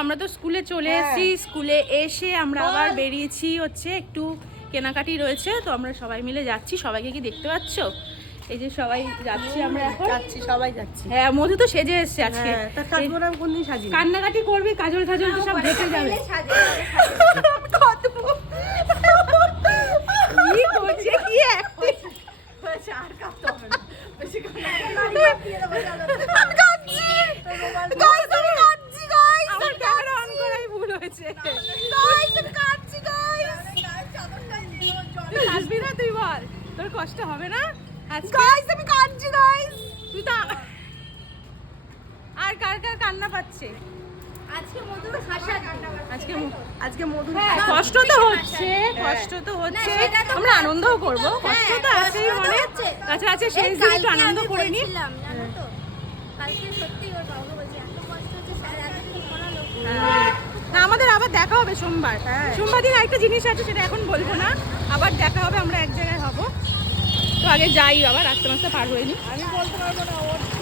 আমরা তো স্কুলে চলে হ্যাঁ। এসেছি স্কুলে এসে আমরা আবার বেরিয়েছি হচ্ছে একটু কেনাকাটি রয়েছে তো আমরা সবাই মিলে যাচ্ছি। সবাইকে কি দেখতে পাচ্ছ? এই যে সবাই যাচ্ছি আমরা এখন। যাচ্ছি সবাই যাচ্ছি। হ্যাঁ মধু তো সেজে এসছে আজকে। হ্যাঁ, তা সাজবো না সাজি কান্নাকাটি করবি কাজল টাজল তো সব দেখে যাবে। কি করছে? কি acting? আমার হয়েছে। হাসবি না তুই বল? তোর কষ্ট হবে না? আমি কাঁদছি গাইস তুই তো আর কার কার কান্না পাচ্ছে? আজকে মু- আজকে মধু হ্যাঁ, কষ্ট তো হচ্ছে কষ্ট তো হচ্ছে। আমরা আনন্দও করব। কষ্ট তো হ্যাঁ, আছেই মনে। কাছে আছে সেই দিন আনন্দ করে নি বলছিলাম, জানো তো? কালকে সত্যি ওর আবার দেখা হবে সোমবার। হ্যাঁ। সোমবার দিন আরেকটা জিনিস আছে সেটা এখন বলব না। আবার দেখা হবে আমরা এক জায়গায় হব। তো আগে যাই আবার রাস্তা মাস্তা পার হয়ে নি। আমি বলতে পারব না